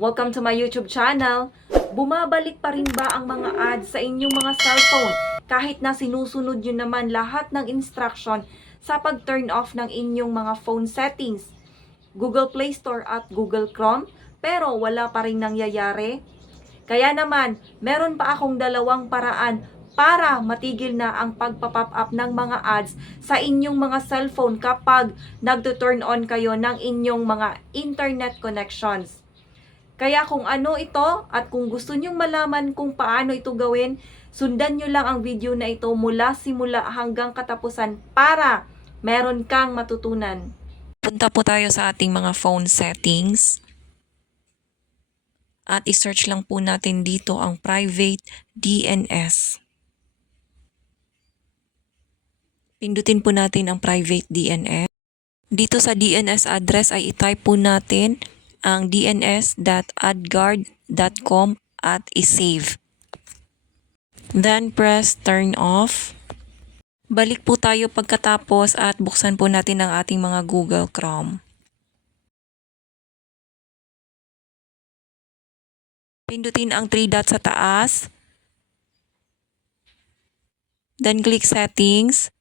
Welcome to my YouTube channel. Bumabalik pa rin ba ang mga ads sa inyong mga cellphone kahit na sinusunod nyo naman lahat ng instruction sa pag-turn off ng inyong mga phone settings, Google Play Store at Google Chrome, pero wala pa rin nangyayari? Kaya naman, meron pa akong dalawang paraan para matigil na ang pagpa-pop up ng mga ads sa inyong mga cellphone kapag nagto-turn on kayo ng inyong mga internet connections. Kaya kung ano ito at kung gusto nyong malaman kung paano ito gawin, sundan nyo lang ang video na ito mula simula hanggang katapusan para meron kang matutunan. Punta po tayo sa ating mga phone settings. At isearch lang po natin dito ang private DNS. Pindutin po natin ang private DNS. Dito sa DNS address ay itype po natin ang dns.adguard.com at isave. Then press turn off. Balik po tayo pagkatapos at buksan po natin ang ating mga Google Chrome. Pindutin ang 3 dots sa taas. Then click settings.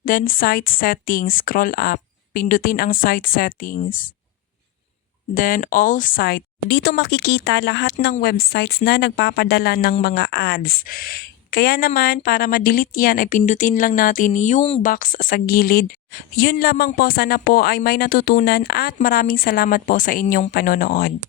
Then site settings, scroll up. Pindutin ang site settings. Then all site. Dito makikita lahat ng websites na nagpapadala ng mga ads. Kaya naman para ma-delete yan ay pindutin lang natin yung box sa gilid. Yun lamang po, sana po ay may natutunan at maraming salamat po sa inyong panonood.